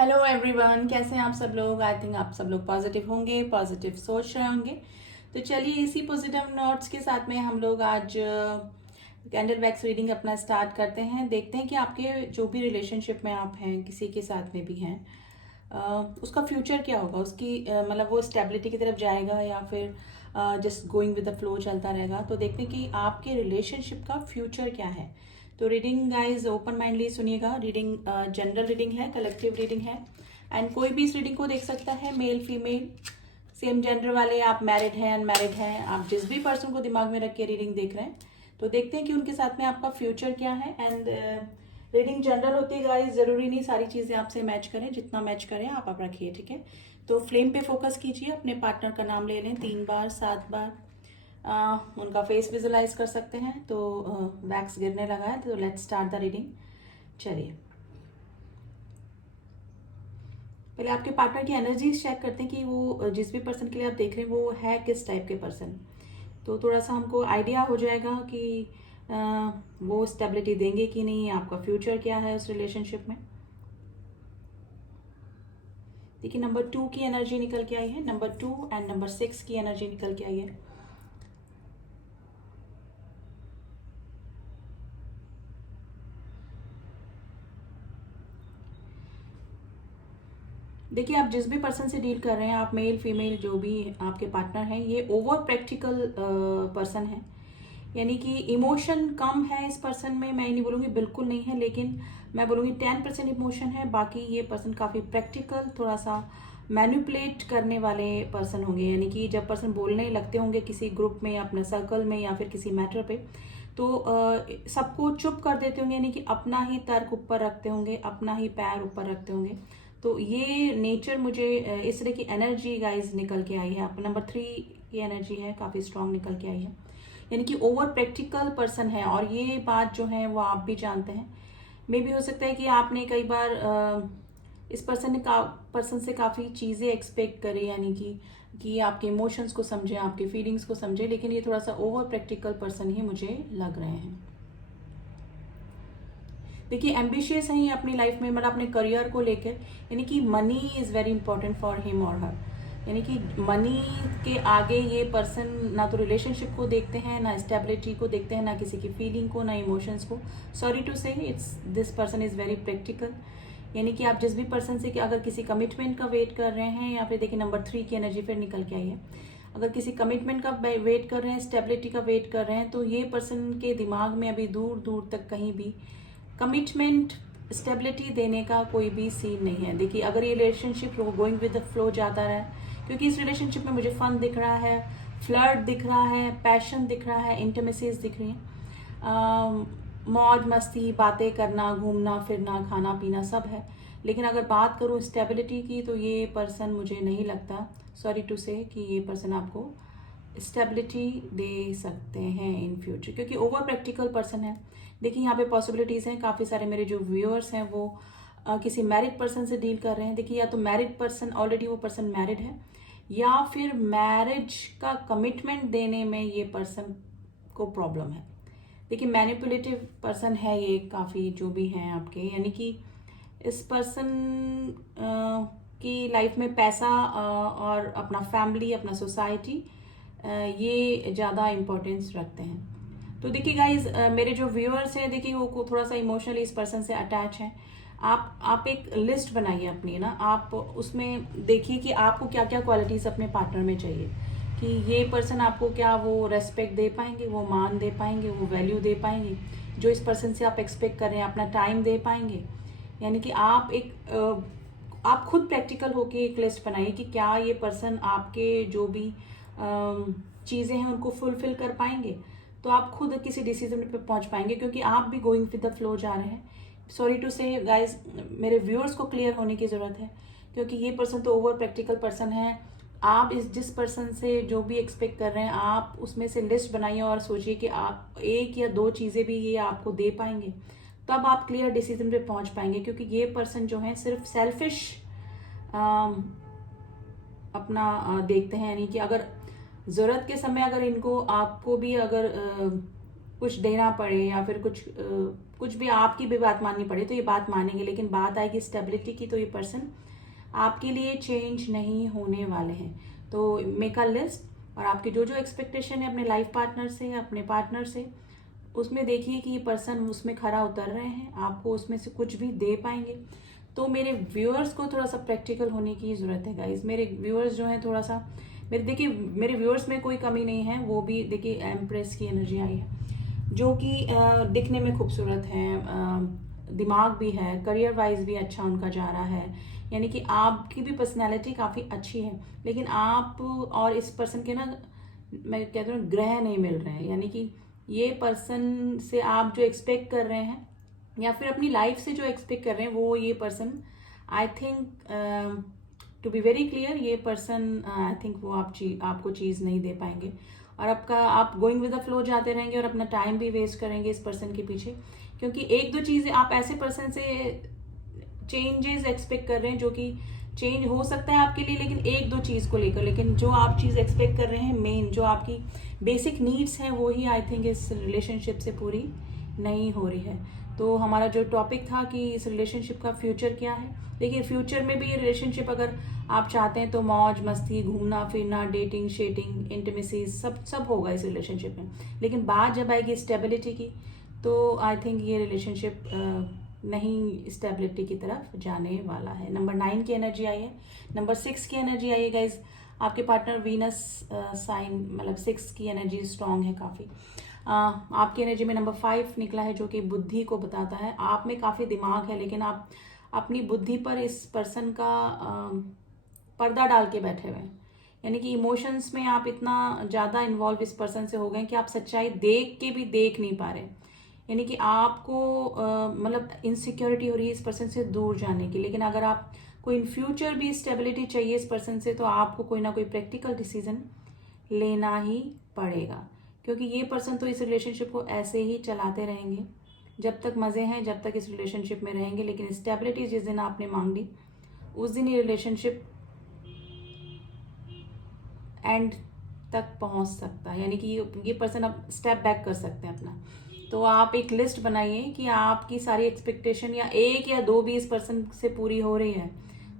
Hello everyone, कैसे हैं आप सब लोग। आई थिंक आप सब लोग पॉजिटिव होंगे, पॉजिटिव सोच रहे होंगे। तो चलिए इसी पॉजिटिव नोट्स के साथ में हम लोग आज कैंडल वैक्स रीडिंग अपना स्टार्ट करते हैं। देखते हैं कि आपके जो भी रिलेशनशिप में आप हैं, किसी के साथ में भी हैं, उसका फ्यूचर क्या होगा। उसकी मतलब वो स्टेबिलिटी की तरफ जाएगा या फिर just going with the flow चलता रहेगा। तो देखते हैं कि आपके रिलेशनशिप का फ्यूचर क्या है। तो रीडिंग गाइज ओपन माइंडली सुनिएगा। रीडिंग जनरल रीडिंग है, कलेक्टिव रीडिंग है, एंड कोई भी इस रीडिंग को देख सकता है, मेल फीमेल सेम जेंडर वाले, आप मैरिड हैं अनमैरिड हैं, आप जिस भी पर्सन को दिमाग में रख के रीडिंग देख रहे हैं। तो देखते हैं कि उनके साथ में आपका फ्यूचर क्या है। एंड रीडिंग जनरल होती है गाइज, जरूरी नहीं सारी चीजें आपसे मैच करें, जितना मैच करें आप रखिए, ठीक है। तो फ्लेम पे फोकस कीजिए, अपने पार्टनर का नाम ले लें 3 बार 7 बार, उनका फेस विजुलाइज कर सकते हैं। तो वैक्स गिरने लगा है, तो लेट्स स्टार्ट द रीडिंग। चलिए पहले आपके पार्टनर की एनर्जीज चेक करते हैं कि वो जिस भी पर्सन के लिए आप देख रहे हैं वो है किस टाइप के पर्सन। तो थोड़ा सा हमको आइडिया हो जाएगा कि वो स्टेबिलिटी देंगे कि नहीं, आपका फ्यूचर क्या है उस रिलेशनशिप में। देखिए नंबर 2 की एनर्जी निकल के आई है, नंबर 2 एंड नंबर 6 की एनर्जी निकल के आई है। देखिए आप जिस भी पर्सन से डील कर रहे हैं, आप मेल फीमेल जो भी आपके पार्टनर हैं, ये ओवर प्रैक्टिकल पर्सन है। यानी कि इमोशन कम है इस पर्सन में। मैं नहीं बोलूँगी बिल्कुल नहीं है, लेकिन मैं बोलूँगी 10% इमोशन है। बाकी ये पर्सन काफ़ी प्रैक्टिकल, थोड़ा सा मैनिपुलेट करने वाले पर्सन होंगे। यानी कि जब पर्सन बोलने लगते होंगे किसी ग्रुप में, अपने सर्कल में या फिर किसी मैटर पे, तो सबको चुप कर देते होंगे। यानी कि अपना ही तर्क ऊपर रखते होंगे, अपना ही पैर ऊपर रखते होंगे। तो ये नेचर मुझे इस तरह की एनर्जी गाइज निकल के आई है। आप नंबर 3 की एनर्जी है, काफ़ी स्ट्रांग निकल के आई है। यानी कि ओवर प्रैक्टिकल पर्सन है, और ये बात जो है वो आप भी जानते हैं। मे भी हो सकता है कि आपने कई बार इस पर्सन से काफ़ी चीज़ें एक्सपेक्ट करी, यानी कि आपके इमोशंस को समझे, आपके फीलिंग्स को समझे, लेकिन ये थोड़ा सा ओवर प्रैक्टिकल पर्सन ही मुझे लग रहे हैं। देखिए एम्बिशियस हैं ये अपनी लाइफ में, मतलब अपने करियर को लेकर। यानी कि money is very important for him और हर। यानी कि मनी के आगे ये पर्सन ना तो रिलेशनशिप को देखते हैं, ना स्टेबिलिटी को देखते हैं, ना किसी की फीलिंग को, ना इमोशंस को। सॉरी टू से it's this person is very practical. यानी कि आप जिस भी पर्सन से कि अगर किसी कमिटमेंट का वेट कर रहे हैं, या फिर देखिए नंबर 3 की एनर्जी फिर निकल के आई है, अगर किसी कमिटमेंट का वेट कर रहे हैं, स्टेबिलिटी का वेट कर रहे हैं, तो ये पर्सन के दिमाग में अभी दूर दूर तक कहीं भी कमिटमेंट स्टेबिलिटी देने का कोई भी सीन नहीं है। देखिए अगर ये relationship going with the flow जाता रहा, क्योंकि इस रिलेशनशिप में मुझे फन दिख रहा है, फ्लर्ट दिख रहा है, पैशन दिख रहा है, इंटीमेसीज दिख रही हैं, मौज मस्ती, बातें करना, घूमना फिरना, खाना पीना सब है। लेकिन अगर बात करूँ स्टेबिलिटी की, तो ये पर्सन मुझे नहीं लगता, सॉरी टू से, कि ये पर्सन आपको स्टेबिलिटी दे सकते हैं इन फ्यूचर, क्योंकि ओवर प्रैक्टिकल पर्सन है। देखिए यहाँ पे पॉसिबिलिटीज़ हैं काफ़ी सारे। मेरे जो व्यूअर्स हैं वो किसी मैरिड पर्सन से डील कर रहे हैं। देखिए या तो मैरिड पर्सन, ऑलरेडी वो पर्सन मैरिड है, या फिर मैरिज का कमिटमेंट देने में ये पर्सन को प्रॉब्लम है। देखिए मैनिपुलेटिव पर्सन है ये काफ़ी, जो भी हैं आपके। यानी कि इस पर्सन की लाइफ में पैसा और अपना फैमिली, अपना सोसाइटी, ये ज़्यादा इम्पोर्टेंस रखते हैं। तो देखिए गाइज मेरे जो व्यूअर्स हैं, देखिए वो थोड़ा सा इमोशनली इस पर्सन से अटैच हैं। आप एक लिस्ट बनाइए अपनी ना, आप उसमें देखिए कि आपको क्या क्या क्वालिटीज़ अपने पार्टनर में चाहिए, कि ये पर्सन आपको क्या वो रेस्पेक्ट दे पाएंगे, वो मान दे पाएंगे, वो वैल्यू दे पाएंगे जो इस पर्सन से आप एक्सपेक्ट कर रहे हैं, अपना टाइम दे पाएंगे। यानी कि आप खुद प्रैक्टिकल होके एक लिस्ट बनाइए कि क्या ये पर्सन आपके जो भी चीज़ें हैं उनको फुलफिल कर पाएंगे। तो आप खुद किसी डिसीजन पे पहुंच पाएंगे, क्योंकि आप भी गोइंग विद द फ्लो जा रहे हैं। सॉरी टू से गाइज, मेरे व्यूअर्स को क्लियर होने की ज़रूरत है, क्योंकि ये पर्सन तो ओवर प्रैक्टिकल पर्सन है। आप जिस पर्सन से जो भी एक्सपेक्ट कर रहे हैं, आप उसमें से लिस्ट बनाइए और सोचिए कि आप 1 या 2 चीज़ें भी ये आपको दे पाएंगे, तब आप क्लियर डिसीजन पे पहुंच पाएंगे। क्योंकि ये पर्सन जो है सिर्फ सेल्फिश अपना देखते हैं। यानी कि अगर ज़रूरत के समय अगर इनको आपको भी अगर कुछ देना पड़े या फिर कुछ भी आपकी भी बात माननी पड़े तो ये बात मानेंगे, लेकिन बात आएगी स्टेबिलिटी की तो ये पर्सन आपके लिए चेंज नहीं होने वाले हैं। तो मेक अ लिस्ट और आपकी जो जो एक्सपेक्टेशन है अपने लाइफ पार्टनर से, अपने पार्टनर से, उसमें देखिए कि ये पर्सन उसमें खरा उतर रहे हैं, आपको उसमें से कुछ भी दे पाएंगे। तो मेरे व्यूअर्स को थोड़ा सा प्रैक्टिकल होने की ज़रूरत है गाइस। मेरे व्यूअर्स जो हैं थोड़ा सा देखिए मेरे व्यूअर्स में कोई कमी नहीं है, वो भी देखिए एम्प्रेस की एनर्जी आई है जो कि दिखने में खूबसूरत है, दिमाग भी है, करियर वाइज भी अच्छा उनका जा रहा है, यानी कि आपकी भी पर्सनैलिटी काफ़ी अच्छी है। लेकिन आप और इस पर्सन के ना, मैं कहती हूँ, ग्रह नहीं मिल रहे हैं, यानी कि ये पर्सन से आप जो एक्सपेक्ट कर रहे हैं या फिर अपनी लाइफ से जो एक्सपेक्ट कर रहे हैं वो ये person I think to be very clear, ये पर्सन आई थिंक वो आपको चीज़ नहीं दे पाएंगे और आप गोइंग विद द फ्लो जाते रहेंगे और अपना टाइम भी वेस्ट करेंगे इस पर्सन के पीछे, क्योंकि एक दो चीज़ें आप ऐसे पर्सन से चेंजेस एक्सपेक्ट कर रहे हैं जो कि चेंज हो सकता है आपके लिए, लेकिन एक दो चीज़ को लेकर, लेकिन जो आप चीज़ एक्सपेक्ट कर रहे हैं मेन जो आपकी बेसिक नीड्स हैं वो ही आई थिंक इस रिलेशनशिप से पूरी नहीं हो रही है। तो हमारा जो टॉपिक था कि इस रिलेशनशिप का फ्यूचर क्या है, देखिए फ्यूचर में भी ये रिलेशनशिप अगर आप चाहते हैं तो मौज मस्ती, घूमना फिरना, डेटिंग शेटिंग, इंटीमेसी सब होगा इस रिलेशनशिप में, लेकिन बात जब आएगी स्टेबिलिटी की तो आई थिंक ये रिलेशनशिप नहीं स्टेबिलिटी की तरफ जाने वाला है। नंबर 9 की एनर्जी आई है, नंबर 6 की एनर्जी आई है गाइज। आपके पार्टनर वीनस साइन मतलब 6 की एनर्जी स्ट्रांग है काफ़ी। आपकी एनर्जी में नंबर 5 निकला है जो कि बुद्धि को बताता है। आप में काफ़ी दिमाग है लेकिन आप अपनी बुद्धि पर इस पर्सन का पर्दा डाल के बैठे हुए हैं, यानी कि इमोशंस में आप इतना ज़्यादा इन्वॉल्व इस पर्सन से हो गए कि आप सच्चाई देख के भी देख नहीं पा रहे, यानी कि आपको मतलब इनसिक्योरिटी हो रही है इस पर्सन से दूर जाने की। लेकिन अगर आप को इन फ्यूचर भी स्टेबिलिटी चाहिए इस पर्सन से तो आपको कोई ना कोई प्रैक्टिकल डिसीजन लेना ही पड़ेगा, क्योंकि ये पर्सन तो इस रिलेशनशिप को ऐसे ही चलाते रहेंगे जब तक मज़े हैं, जब तक इस रिलेशनशिप में रहेंगे। लेकिन स्टेबिलिटी जिस दिन आपने मांग ली उस दिन ये रिलेशनशिप एंड तक पहुंच सकता है, यानी कि ये पर्सन अब स्टेप बैक कर सकते हैं अपना। तो आप एक लिस्ट बनाइए कि आपकी सारी एक्सपेक्टेशन या एक या दो भी इस पर्सन से पूरी हो रही है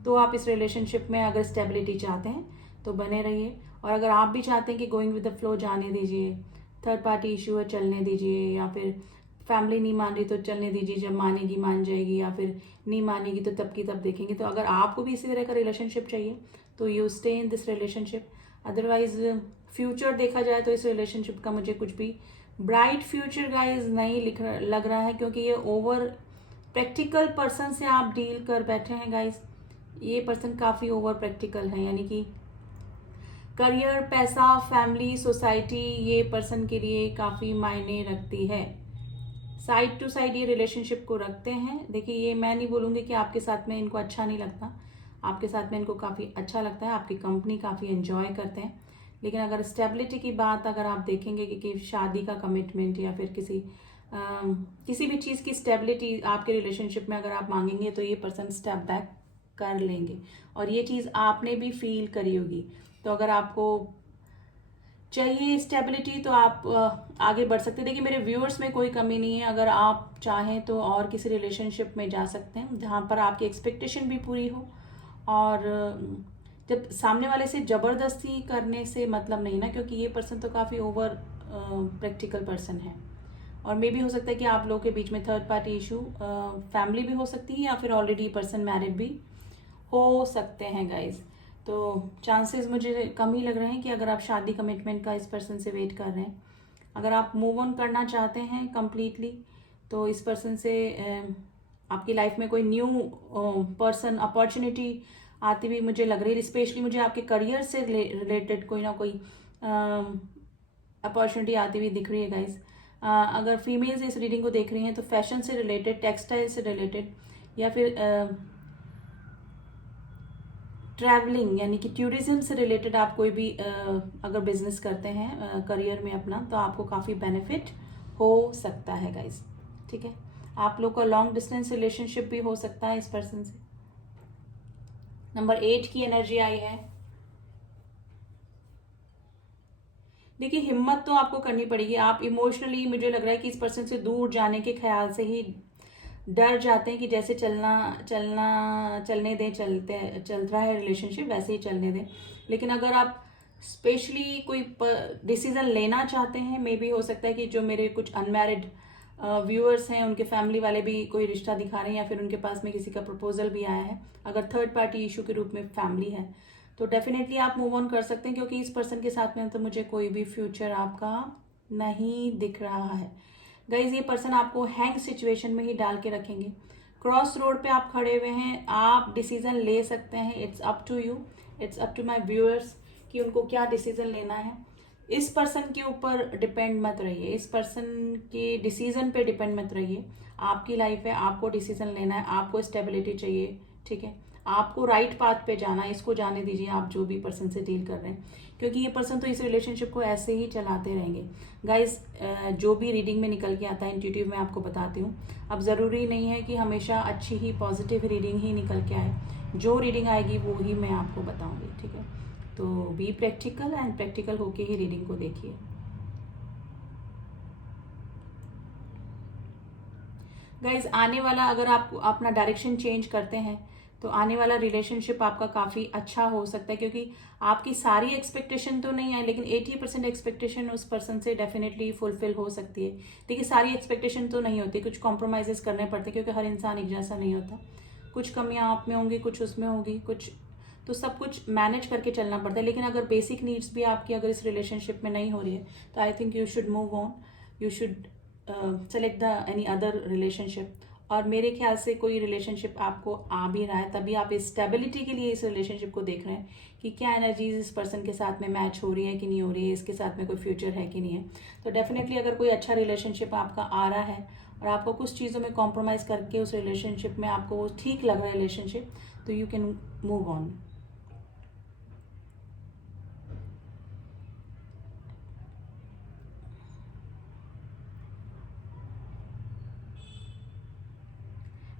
तो आप इस रिलेशनशिप में अगर स्टेबिलिटी चाहते हैं तो बने रहिए, और अगर आप भी चाहते हैं कि गोइंग विद द फ्लो जाने दीजिए, थर्ड पार्टी इशू है चलने दीजिए, या फिर फैमिली नहीं मान रही तो चलने दीजिए, जब मानेगी मान जाएगी, या फिर नहीं मानेगी तो तब की तब देखेंगे। तो अगर आपको भी इसी तरह का रिलेशनशिप चाहिए तो you stay in this relationship. Otherwise future देखा जाए तो इस रिलेशनशिप का मुझे कुछ भी ब्राइट फ्यूचर गाइज नहीं लग रहा है, क्योंकि ये ओवर प्रैक्टिकल पर्सन से आप डील कर बैठे हैं गाइज। ये पर्सन काफ़ी ओवर प्रैक्टिकल है, यानी कि करियर, पैसा, फैमिली, सोसाइटी ये पर्सन के लिए काफ़ी मायने रखती है। साइड टू साइड ये रिलेशनशिप को रखते हैं। देखिए ये मैं नहीं बोलूँगी कि आपके साथ में इनको अच्छा नहीं लगता, आपके साथ में इनको काफ़ी अच्छा लगता है, आपकी कंपनी काफ़ी एंजॉय करते हैं। लेकिन अगर स्टेबिलिटी की बात अगर आप देखेंगे कि शादी का कमिटमेंट या फिर किसी भी चीज़ की स्टेबिलिटी आपके रिलेशनशिप में अगर आप मांगेंगे तो ये पर्सन स्टेप बैक कर लेंगे, और ये चीज़ आपने भी फील करी होगी। तो अगर आपको चाहिए स्टेबिलिटी तो आप आगे बढ़ सकते हैं। देखिए मेरे व्यूअर्स में कोई कमी नहीं है, अगर आप चाहें तो और किसी रिलेशनशिप में जा सकते हैं जहाँ पर आपकी एक्सपेक्टेशन भी पूरी हो, और जब सामने वाले से ज़बरदस्ती करने से मतलब नहीं ना, क्योंकि ये पर्सन तो काफ़ी ओवर प्रैक्टिकल पर्सन है, और मे भी हो सकता है कि आप लोगों के बीच में थर्ड पार्टी इशू फैमिली भी हो सकती है या फिर ऑलरेडी पर्सन मैरिड भी हो सकते हैं गाइज। तो चांसेस मुझे कम ही लग रहे हैं कि अगर आप शादी कमिटमेंट का इस पर्सन से वेट कर रहे हैं, अगर आप मूव ऑन करना चाहते हैं कम्प्लीटली तो इस पर्सन से आपकी लाइफ में कोई न्यू पर्सन अपॉर्चुनिटी आती हुई मुझे लग रही है। स्पेशली मुझे आपके करियर से रिलेटेड कोई ना कोई अपॉर्चुनिटी आती हुई दिख रही है गाइज। अगर फीमेल्स इस रीडिंग को देख रही हैं तो फैशन से रिलेटेड, टेक्सटाइल से रिलेटेड, या फिर ट्रैवलिंग यानी कि टूरिज्म से रिलेटेड आप कोई भी अगर बिजनेस करते हैं करियर में अपना, तो आपको काफ़ी बेनिफिट हो सकता है गाइज। ठीक है, आप लोग का लॉन्ग डिस्टेंस रिलेशनशिप भी हो सकता है इस पर्सन से। नंबर 8 की एनर्जी आई है। देखिए हिम्मत तो आपको करनी पड़ेगी। आप इमोशनली, मुझे लग रहा है कि इस पर्सन से दूर जाने के ख्याल से ही डर जाते हैं कि जैसे चलने दें, चल रहा है रिलेशनशिप वैसे ही चलने दें। लेकिन अगर आप स्पेशली कोई डिसीजन लेना चाहते हैं, मे बी हो सकता है कि जो मेरे कुछ अनमैरिड व्यूअर्स हैं उनके फैमिली वाले भी कोई रिश्ता दिखा रहे हैं, या फिर उनके पास में किसी का प्रपोजल भी आया है, अगर थर्ड पार्टी इशू के रूप में फैमिली है, तो डेफिनेटली आप मूव ऑन कर सकते हैं, क्योंकि इस पर्सन के साथ में तो मुझे कोई भी फ्यूचर आपका नहीं दिख रहा है। गाइज ये पर्सन आपको हैंग सिचुएशन में ही डाल के रखेंगे। क्रॉस रोड पे आप खड़े हुए हैं, आप डिसीजन ले सकते हैं। It's up to you, it's up to my viewers कि उनको क्या डिसीजन लेना है। इस पर्सन के ऊपर डिपेंड मत रहिए, इस पर्सन के डिसीजन पे डिपेंड मत रहिए। आपकी लाइफ है, आपको डिसीजन लेना है, आपको स्टेबिलिटी चाहिए, ठीक है, आपको राइट पाथ पे जाना है। इसको जाने दीजिए आप जो भी पर्सन से डील कर रहे हैं, क्योंकि ये पर्सन तो इस रिलेशनशिप को ऐसे ही चलाते रहेंगे। गाइज जो भी रीडिंग में निकल के आता है इंट्यूटिव में आपको बताती हूँ। अब ज़रूरी नहीं है कि हमेशा अच्छी ही पॉजिटिव रीडिंग ही निकल के आए, जो रीडिंग आएगी वो ही मैं आपको बताऊँगी, ठीक है। तो बी प्रैक्टिकल एंड प्रैक्टिकल होके ही रीडिंग को देखिए। गाइज आने वाला, अगर आप अपना डायरेक्शन चेंज करते हैं तो आने वाला रिलेशनशिप आपका काफ़ी अच्छा हो सकता है, क्योंकि आपकी सारी एक्सपेक्टेशन तो नहीं है, लेकिन 80% एक्सपेक्टेशन उस पर्सन से डेफिनेटली फुलफिल हो सकती है। देखिए सारी एक्सपेक्टेशन तो नहीं होती, कुछ कॉम्प्रोमाइज़ेस करने पड़ते हैं, क्योंकि हर इंसान एक जैसा नहीं होता। कुछ कमियां आप में होंगी, कुछ उसमें होगी, कुछ तो सब कुछ मैनेज करके चलना पड़ता है। लेकिन अगर बेसिक नीड्स भी आपकी अगर इस रिलेशनशिप में नहीं हो रही है, तो I think you should move on, you should select the any other relationship. और मेरे ख्याल से कोई रिलेशनशिप आपको आ भी रहा है, तभी आप इस स्टेबिलिटी के लिए इस रिलेशनशिप को देख रहे हैं कि क्या एनर्जीज इस पर्सन के साथ में मैच हो रही है कि नहीं हो रही है, इसके साथ में कोई फ्यूचर है कि नहीं है। तो डेफिनेटली अगर कोई अच्छा रिलेशनशिप आपका आ रहा है और आपको कुछ चीज़ों में कॉम्प्रोमाइज़ करके उस रिलेशनशिप में आपको वो ठीक लग रहा है रिलेशनशिप, तो यू कैन मूव ऑन।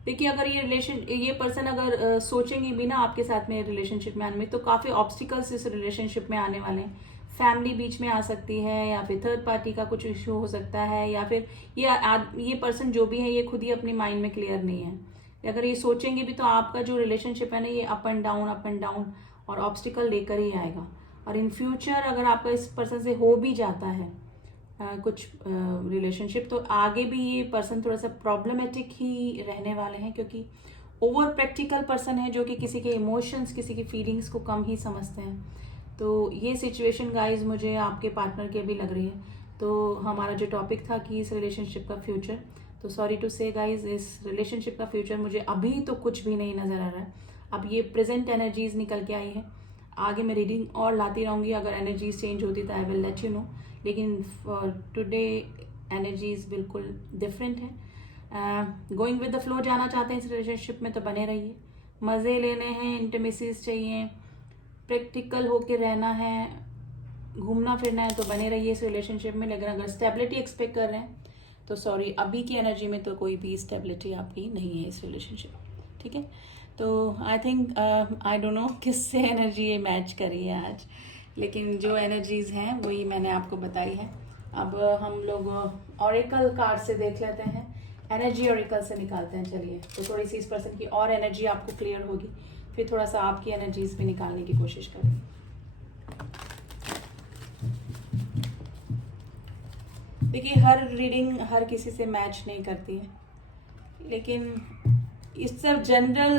देखिए अगर ये पर्सन अगर सोचेंगे भी ना आपके साथ में रिलेशनशिप में आने में, तो काफ़ी ऑब्स्टिकल्स इस रिलेशनशिप में आने वाले हैं। फैमिली बीच में आ सकती है, या फिर थर्ड पार्टी का कुछ इशू हो सकता है, या फिर ये पर्सन जो भी है ये खुद ही अपनी माइंड में क्लियर नहीं है। अगर ये सोचेंगे भी तो आपका जो रिलेशनशिप है ना, ये अप एंड डाउन और ऑब्स्टिकल लेकर ही आएगा। और इन फ्यूचर अगर आपका इस पर्सन से हो भी जाता है कुछ रिलेशनशिप, तो आगे भी ये पर्सन थोड़ा सा प्रॉब्लमेटिक ही रहने वाले हैं, क्योंकि ओवर प्रैक्टिकल पर्सन है जो कि किसी के इमोशंस, किसी की फीलिंग्स को कम ही समझते हैं। तो ये सिचुएशन गाइज मुझे आपके पार्टनर की भी लग रही है। तो हमारा जो टॉपिक था कि इस रिलेशनशिप का फ्यूचर, तो सॉरी टू से गाइज इस रिलेशनशिप का फ्यूचर मुझे अभी तो कुछ भी नहीं नज़र आ रहा है। अब ये प्रेजेंट एनर्जीज निकल के आई है, आगे मैं रीडिंग और लाती रहूँगी। अगर एनर्जीज चेंज होती तो I will let you know, लेकिन फॉर टुडे एनर्जीज बिल्कुल डिफरेंट है। गोइंग विद द फ्लो जाना चाहते हैं इस रिलेशनशिप में तो बने रहिए, मज़े लेने हैं, इंटीमेसीज चाहिए, प्रैक्टिकल होके रहना है, घूमना फिरना है, तो बने रहिए इस रिलेशनशिप में। लेकिन अगर स्टेबिलिटी एक्सपेक्ट कर रहे हैं तो सॉरी, अभी की एनर्जी में तो कोई भी स्टेबिलिटी आपकी नहीं है इस रिलेशनशिप, ठीक है। तो I think I don't know किससे एनर्जी ये मैच करी है आज, लेकिन जो एनर्जीज हैं वही मैंने आपको बताई है। अब हम लोग ऑरेकल कार्ड से देख लेते हैं, एनर्जी ऑरेकल से निकालते हैं। चलिए, तो थोड़ी सी इस पर्सन की और एनर्जी आपको क्लियर होगी, फिर थोड़ा सा आपकी एनर्जीज भी निकालने की कोशिश करें। देखिए हर रीडिंग हर किसी से मैच नहीं करती है, लेकिन इस सब जनरल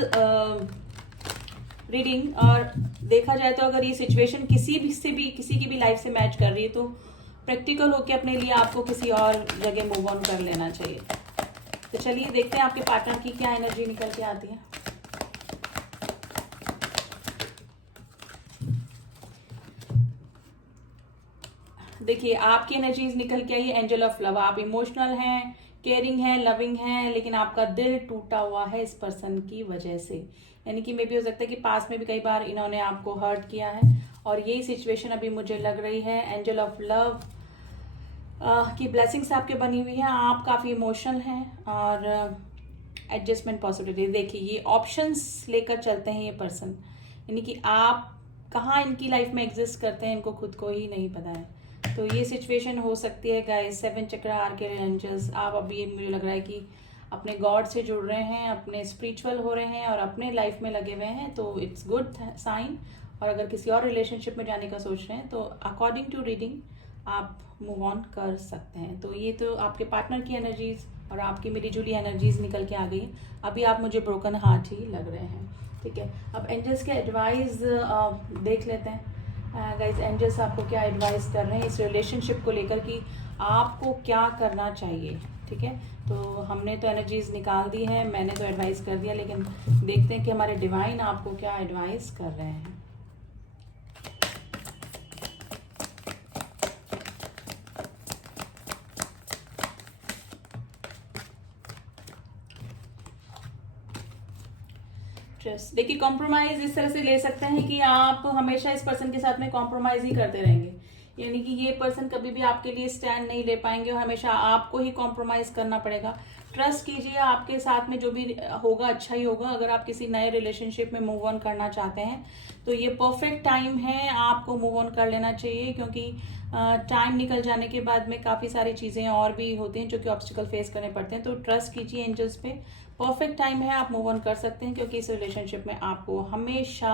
रीडिंग, और देखा जाए तो अगर ये सिचुएशन किसी की भी लाइफ से मैच कर रही है, तो प्रैक्टिकल होके अपने लिए आपको किसी और जगह मूव ऑन कर लेना चाहिए। तो चलिए देखते हैं आपके पार्टनर की क्या एनर्जी निकल के आती है। देखिए आपकी एनर्जीज निकल के आई है एंजल ऑफ लव। आप इमोशनल हैं, केयरिंग है, लविंग है, लेकिन आपका दिल टूटा हुआ है इस पर्सन की वजह से। यानी कि मे भी हो सकता है कि पास में भी कई बार इन्होंने आपको हर्ट किया है, और यही सिचुएशन अभी मुझे लग रही है। एंजल ऑफ लव की ब्लेसिंग्स आपके बनी हुई है, आप काफ़ी इमोशनल हैं, और एडजस्टमेंट पॉसिबिलिटी। देखिए ये ऑप्शंस लेकर चलते हैं ये पर्सन, यानी कि आप कहाँ इनकी लाइफ में एग्जिस्ट करते हैं इनको खुद को ही नहीं पता है। तो ये सिचुएशन हो सकती है गाइस। 7 चक्र आर्क एंजल्स, आप अभी मुझे लग रहा है कि अपने गॉड से जुड़ रहे हैं, अपने स्पिरिचुअल हो रहे हैं और अपने लाइफ में लगे हुए हैं, तो इट्स गुड साइन। और अगर किसी और रिलेशनशिप में जाने का सोच रहे हैं तो अकॉर्डिंग टू रीडिंग आप मूव ऑन कर सकते हैं। तो ये तो आपके पार्टनर की एनर्जीज और आपकी मिली जुली एनर्जीज निकल के आ गई। अभी आप मुझे ब्रोकन हार्ट ही लग रहे हैं, ठीक है। अब एंजल्स के एडवाइस देख लेते हैं गाइस। एंजल्स आपको क्या एडवाइस कर रहे हैं इस रिलेशनशिप को लेकर कि आपको क्या करना चाहिए, ठीक है। तो हमने तो एनर्जीज निकाल दी है, मैंने तो एडवाइस कर दिया, लेकिन देखते हैं कि हमारे डिवाइन आपको क्या एडवाइस कर रहे हैं। ट्रस्ट, देखिए कॉम्प्रोमाइज इस तरह से ले सकते हैं कि आप हमेशा इस पर्सन के साथ में कॉम्प्रोमाइज ही करते रहेंगे, यानी कि ये पर्सन कभी भी आपके लिए स्टैंड नहीं ले पाएंगे और हमेशा आपको ही कॉम्प्रोमाइज करना पड़ेगा। ट्रस्ट कीजिए, आपके साथ में जो भी होगा अच्छा ही होगा। अगर आप किसी नए रिलेशनशिप में मूव ऑन करना चाहते हैं तो ये परफेक्ट टाइम है, आपको मूव ऑन कर लेना चाहिए, क्योंकि टाइम निकल जाने के बाद में काफ़ी सारी चीज़ें और भी होती हैं जो कि ऑब्स्टिकल फेस करने पड़ते हैं। तो ट्रस्ट कीजिए एंजल्स पे, परफेक्ट टाइम है, आप मूव ऑन कर सकते हैं, क्योंकि इस रिलेशनशिप में आपको हमेशा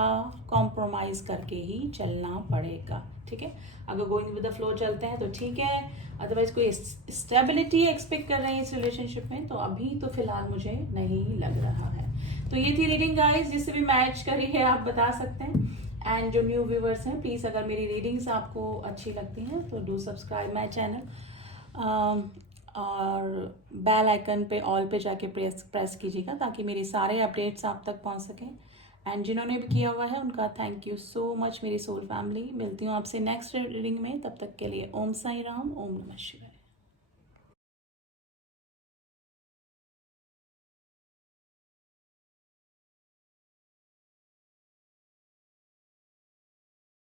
कॉम्प्रोमाइज करके ही चलना पड़ेगा, ठीक है। अगर गोइंग विद द फ्लो चलते हैं तो ठीक है, अदरवाइज कोई स्टेबिलिटी एक्सपेक्ट कर रहे हैं इस रिलेशनशिप में तो अभी तो फिलहाल मुझे नहीं लग रहा है। तो ये थी रीडिंग गाइस, जिससे भी मैच करी है आप बता सकते हैं। एंड जो न्यू व्यूवर्स हैं प्लीज़, अगर मेरी रीडिंग्स आपको अच्छी लगती हैं तो डू सब्सक्राइब माई चैनल और बेल आइकन पे ऑल पे जाके प्रेस कीजिएगा ताकि मेरे सारे अपडेट्स आप तक पहुंच सकें। एंड जिन्होंने भी किया हुआ है उनका थैंक यू सो मच मेरी सोल फैमिली। मिलती हूँ आपसे नेक्स्ट रीडिंग में, तब तक के लिए ओम साई राम, ओम नमः शिवाय।